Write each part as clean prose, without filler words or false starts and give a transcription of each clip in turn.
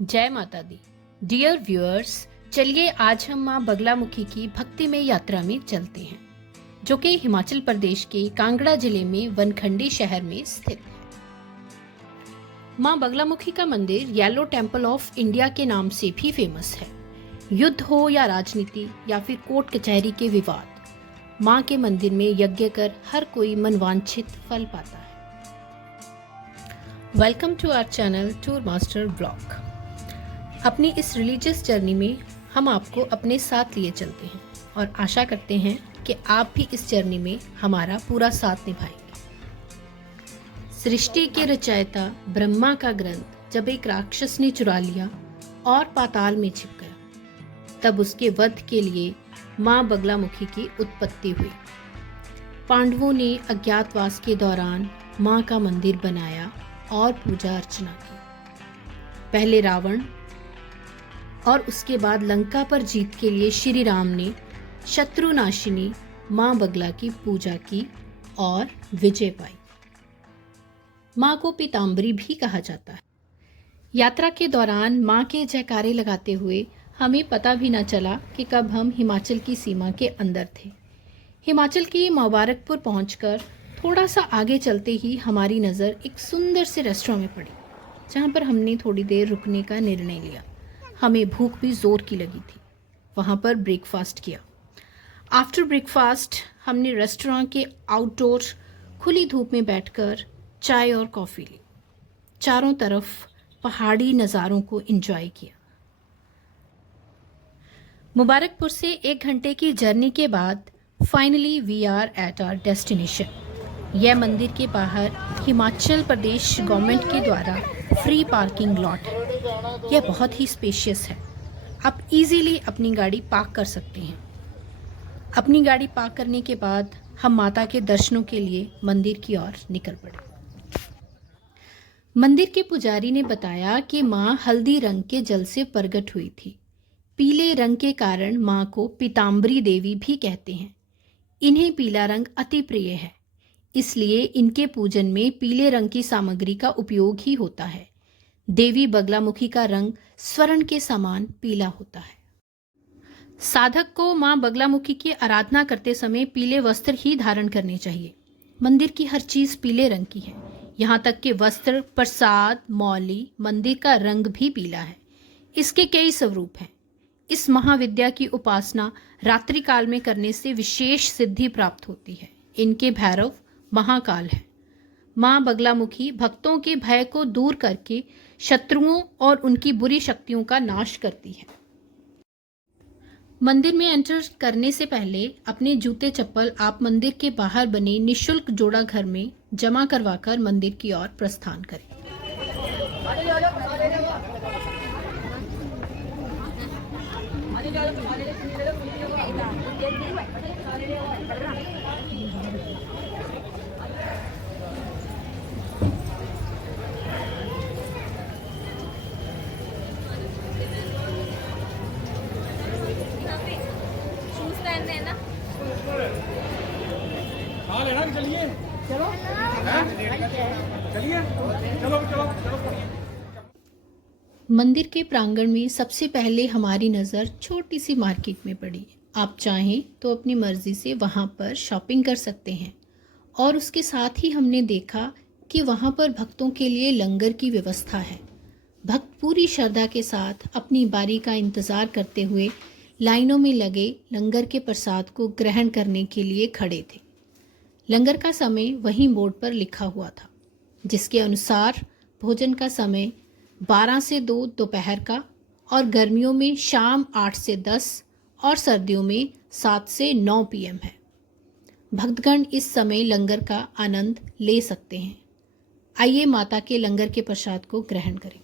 जय माता दी। Dear viewers, चलिए आज हम माँ बगलामुखी की भक्तिमय यात्रा में चलते हैं, जो कि हिमाचल प्रदेश के कांगड़ा जिले में वनखंडी शहर में स्थित है। माँ बगलामुखी का मंदिर येलो टेम्पल ऑफ इंडिया के नाम से भी फेमस है। युद्ध हो या राजनीति या फिर कोर्ट कचहरी के विवाद, माँ के मंदिर में यज्ञ कर हर कोई मनवांछित फल पाता है। Welcome to our channel tour master blog. अपनी इस रिलीजियस जर्नी में हम आपको अपने साथ लिए चलते हैं और आशा करते हैं कि आप भी इस जर्नी में हमारा पूरा साथ निभाएंगे। सृष्टि के रचयिता ब्रह्मा का ग्रंथ जब एक राक्षस ने चुरा लिया और पाताल में छिप गया, तब उसके वध के लिए माँ बगलामुखी की उत्पत्ति हुई। पांडवों ने अज्ञातवास के दौरान माँ का मंदिर बनाया और पूजा अर्चना की। पहले रावण और उसके बाद लंका पर जीत के लिए श्री राम ने शत्रुनाशिनी माँ बगला की पूजा की और विजय पाई। माँ को पीताम्बरी भी कहा जाता है। यात्रा के दौरान माँ के जयकारे लगाते हुए हमें पता भी न चला कि कब हम हिमाचल की सीमा के अंदर थे। हिमाचल के मुबारकपुर पहुंचकर थोड़ा सा आगे चलते ही हमारी नज़र एक सुंदर से रेस्टोरेंट में पड़ी, जहां पर हमने थोड़ी देर रुकने का निर्णय लिया। हमें भूख भी ज़ोर की लगी थी। वहाँ पर ब्रेकफास्ट किया। आफ्टर ब्रेकफास्ट हमने रेस्टोरेंट के आउटडोर खुली धूप में बैठकर चाय और कॉफ़ी ली। चारों तरफ पहाड़ी नज़ारों को एंजॉय किया। मुबारकपुर से 1 घंटे की जर्नी के बाद finally we are at our destination. यह मंदिर के बाहर हिमाचल प्रदेश गवर्नमेंट के द्वारा फ्री पार्किंग लॉट है। यह बहुत ही स्पेशियस है। आप इजीली अपनी गाड़ी पार्क कर सकते हैं। अपनी गाड़ी पार्क करने के बाद हम माता के दर्शनों के लिए मंदिर की ओर निकल पड़े। मंदिर के पुजारी ने बताया कि माँ हल्दी रंग के जल से प्रकट हुई थी। पीले रंग के कारण माँ को पीताम्बरी देवी भी कहते हैं। इन्हें पीला रंग अति प्रिय है, इसलिए इनके पूजन में पीले रंग की सामग्री का उपयोग ही होता है। देवी बगलामुखी का रंग स्वर्ण के समान पीला होता है। साधक को मां बगलामुखी की आराधना करते समय पीले वस्त्र ही धारण करने चाहिए। मंदिर की हर चीज पीले रंग की है, यहाँ तक कि वस्त्र, प्रसाद, मौली, मंदिर का रंग भी पीला है। इसके कई स्वरूप हैं। इस महाविद्या की उपासना रात्रि काल में करने से विशेष सिद्धि प्राप्त होती है। इनके भैरव महाकाल है। माँ बगलामुखी भक्तों के भय को दूर करके शत्रुओं और उनकी बुरी शक्तियों का नाश करती है। मंदिर में एंटर करने से पहले अपने जूते चप्पल आप मंदिर के बाहर बने निशुल्क जोड़ा घर में जमा करवाकर मंदिर की ओर प्रस्थान करें। चलिए चलो चलिए चलो चलो चलो। मंदिर के प्रांगण में सबसे पहले हमारी नज़र छोटी सी मार्केट में पड़ी। आप चाहें तो अपनी मर्जी से वहाँ पर शॉपिंग कर सकते हैं। और उसके साथ ही हमने देखा कि वहाँ पर भक्तों के लिए लंगर की व्यवस्था है। भक्त पूरी श्रद्धा के साथ अपनी बारी का इंतज़ार करते हुए लाइनों में लगे लंगर के प्रसाद को ग्रहण करने के लिए खड़े थे। लंगर का समय वहीं बोर्ड पर लिखा हुआ था, जिसके अनुसार भोजन का समय 12 से 2 दोपहर का और गर्मियों में शाम 8 से 10 और सर्दियों में 7 से 9 PM है। भक्तगण इस समय लंगर का आनंद ले सकते हैं। आइए माता के लंगर के प्रसाद को ग्रहण करें।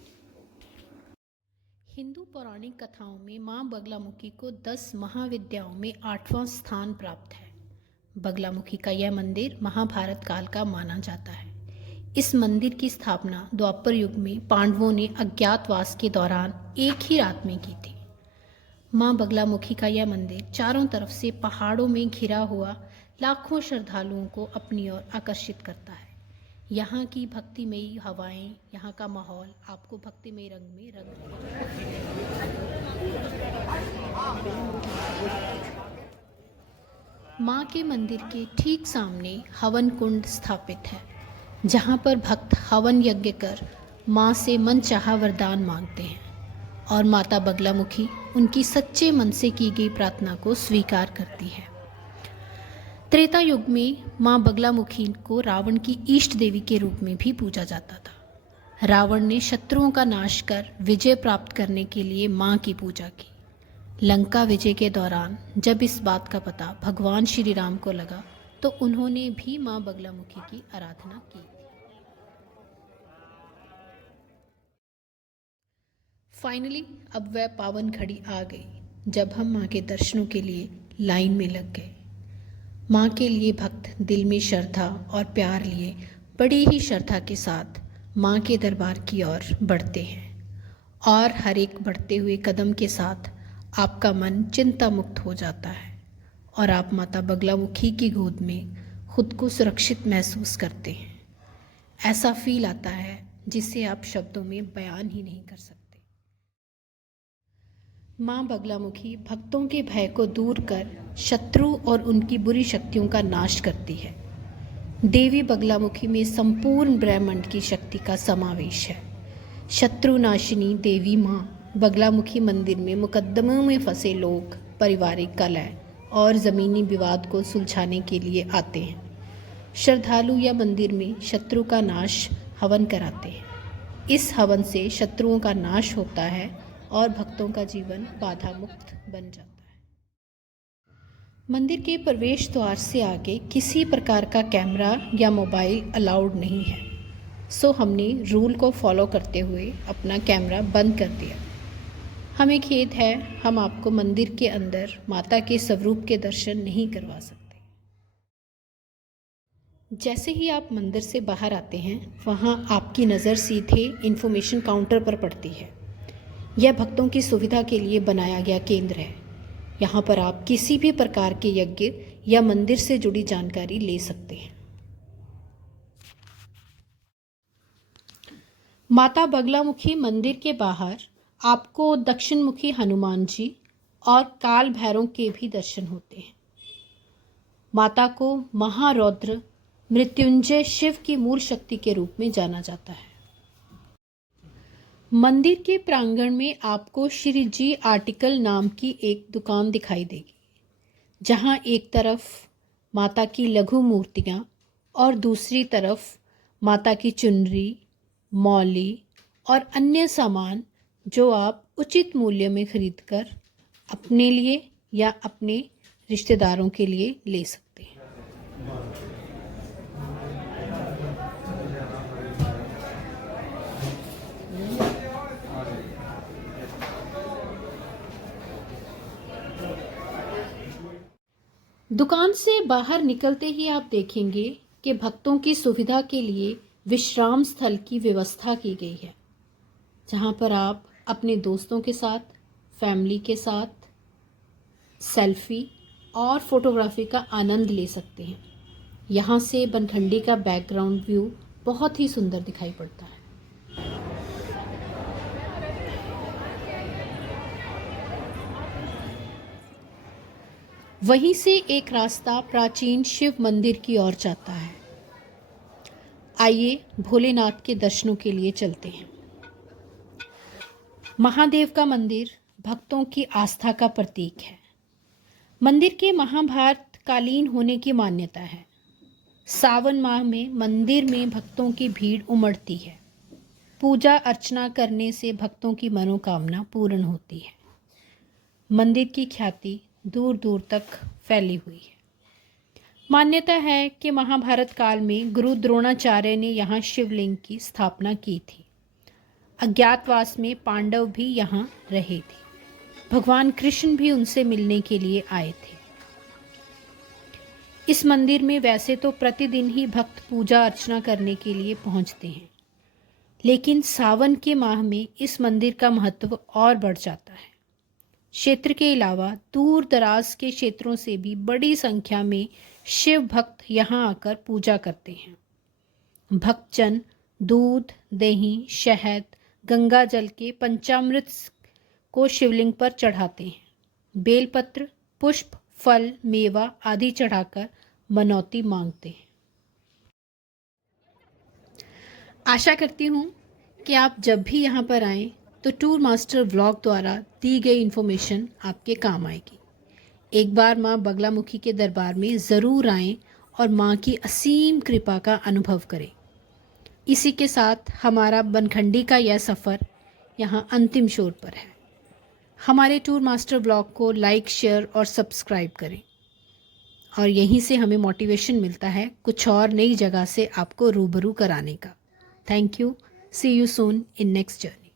हिंदू पौराणिक कथाओं में माँ बगलामुखी को 10 महाविद्याओं में 8वां स्थान प्राप्त है। बगलामुखी का यह मंदिर महाभारत काल का माना जाता है। इस मंदिर की स्थापना द्वापर युग में पांडवों ने अज्ञातवास के दौरान एक ही रात में की थी। माँ बगलामुखी का यह मंदिर चारों तरफ से पहाड़ों में घिरा हुआ लाखों श्रद्धालुओं को अपनी ओर आकर्षित करता है। यहाँ की भक्तिमयी हवाएं, यहाँ का माहौल आपको भक्तिमय रंग में रंग देगा। माँ के मंदिर के ठीक सामने हवन कुंड स्थापित है, जहाँ पर भक्त हवन यज्ञ कर माँ से मनचाहा वरदान मांगते हैं और माता बगलामुखी उनकी सच्चे मन से की गई प्रार्थना को स्वीकार करती है। त्रेता युग में माँ बगलामुखी को रावण की इष्ट देवी के रूप में भी पूजा जाता था। रावण ने शत्रुओं का नाश कर विजय प्राप्त करने के लिए माँ की पूजा की। लंका विजय के दौरान जब इस बात का पता भगवान श्री राम को लगा तो उन्होंने भी माँ बगलामुखी की आराधना की। फाइनली अब वह पावन घड़ी आ गई जब हम माँ के दर्शनों के लिए लाइन में लग गए। माँ के लिए भक्त दिल में श्रद्धा और प्यार लिए बड़ी ही श्रद्धा के साथ माँ के दरबार की ओर बढ़ते हैं और हर एक बढ़ते हुए कदम के साथ आपका मन चिंता मुक्त हो जाता है और आप माता बगलामुखी की गोद में खुद को सुरक्षित महसूस करते हैं। ऐसा फील आता है जिसे आप शब्दों में बयान ही नहीं कर सकते। माँ बगलामुखी भक्तों के भय को दूर कर शत्रु और उनकी बुरी शक्तियों का नाश करती है। देवी बगलामुखी में संपूर्ण ब्रह्मांड की शक्ति का समावेश है। शत्रुनाशिनी देवी माँ बगलामुखी मंदिर में मुकद्दमों में फंसे लोग पारिवारिक कलह और ज़मीनी विवाद को सुलझाने के लिए आते हैं। श्रद्धालु या मंदिर में शत्रु का नाश हवन कराते हैं। इस हवन से शत्रुओं का नाश होता है और भक्तों का जीवन बाधा मुक्त बन जाता है। मंदिर के प्रवेश द्वार से आगे किसी प्रकार का कैमरा या मोबाइल अलाउड नहीं है, सो हमने रूल को फॉलो करते हुए अपना कैमरा बंद कर दिया। हमें खेद है, हम आपको मंदिर के अंदर माता के स्वरूप के दर्शन नहीं करवा सकते। जैसे ही आप मंदिर से बाहर आते हैं, वहाँ आपकी नज़र सीधे इंफॉर्मेशन काउंटर पर पड़ती है। यह भक्तों की सुविधा के लिए बनाया गया केंद्र है। यहाँ पर आप किसी भी प्रकार के यज्ञ या मंदिर से जुड़ी जानकारी ले सकते हैं। माता बगलामुखी मंदिर के बाहर आपको दक्षिण मुखी हनुमान जी और काल भैरव के भी दर्शन होते हैं। माता को महारौद्र मृत्युंजय शिव की मूल शक्ति के रूप में जाना जाता है। मंदिर के प्रांगण में आपको श्री जी आर्टिकल नाम की एक दुकान दिखाई देगी, जहां एक तरफ माता की लघु मूर्तियां और दूसरी तरफ माता की चुनरी, मौली और अन्य सामान जो आप उचित मूल्य में खरीदकर अपने लिए या अपने रिश्तेदारों के लिए ले सकते हैं। दुकान से बाहर निकलते ही आप देखेंगे कि भक्तों की सुविधा के लिए विश्राम स्थल की व्यवस्था की गई है, जहां पर आप अपने दोस्तों के साथ, फैमिली के साथ सेल्फी और फोटोग्राफी का आनंद ले सकते हैं। यहाँ से बनखंडी का बैकग्राउंड व्यू बहुत ही सुंदर दिखाई पड़ता है। वहीं से एक रास्ता प्राचीन शिव मंदिर की ओर जाता है। आइए भोलेनाथ के दर्शनों के लिए चलते हैं। महादेव का मंदिर भक्तों की आस्था का प्रतीक है। मंदिर के महाभारत कालीन होने की मान्यता है। सावन माह में मंदिर में भक्तों की भीड़ उमड़ती है। पूजा अर्चना करने से भक्तों की मनोकामना पूर्ण होती है। मंदिर की ख्याति दूर दूर तक फैली हुई है। मान्यता है कि महाभारत काल में गुरु द्रोणाचार्य ने यहाँ शिवलिंग की स्थापना की थी। अज्ञातवास में पांडव भी यहाँ रहे थे। भगवान कृष्ण भी उनसे मिलने के लिए आए थे। इस मंदिर में वैसे तो प्रतिदिन ही भक्त पूजा अर्चना करने के लिए पहुँचते हैं, लेकिन सावन के माह में इस मंदिर का महत्व और बढ़ जाता है। क्षेत्र के अलावा दूर दराज के क्षेत्रों से भी बड़ी संख्या में शिव भक्त यहाँ आकर पूजा करते हैं। भक्तजन दूध, दही, शहद, गंगा जल के पंचामृत को शिवलिंग पर चढ़ाते हैं। बेलपत्र, पुष्प, फल, मेवा आदि चढ़ाकर मनौती मांगते हैं। आशा करती हूँ कि आप जब भी यहाँ पर आएँ तो टूर मास्टर व्लॉग द्वारा दी गई इन्फॉर्मेशन आपके काम आएगी। एक बार माँ बगलामुखी के दरबार में ज़रूर आएँ और माँ की असीम कृपा का अनुभव करें। इसी के साथ हमारा बनखंडी का यह सफ़र यहाँ अंतिम छोर पर है। हमारे टूर मास्टर ब्लॉग को लाइक, शेयर और सब्सक्राइब करें और यहीं से हमें मोटिवेशन मिलता है कुछ और नई जगह से आपको रूबरू कराने का। Thank you. See you soon in next journey.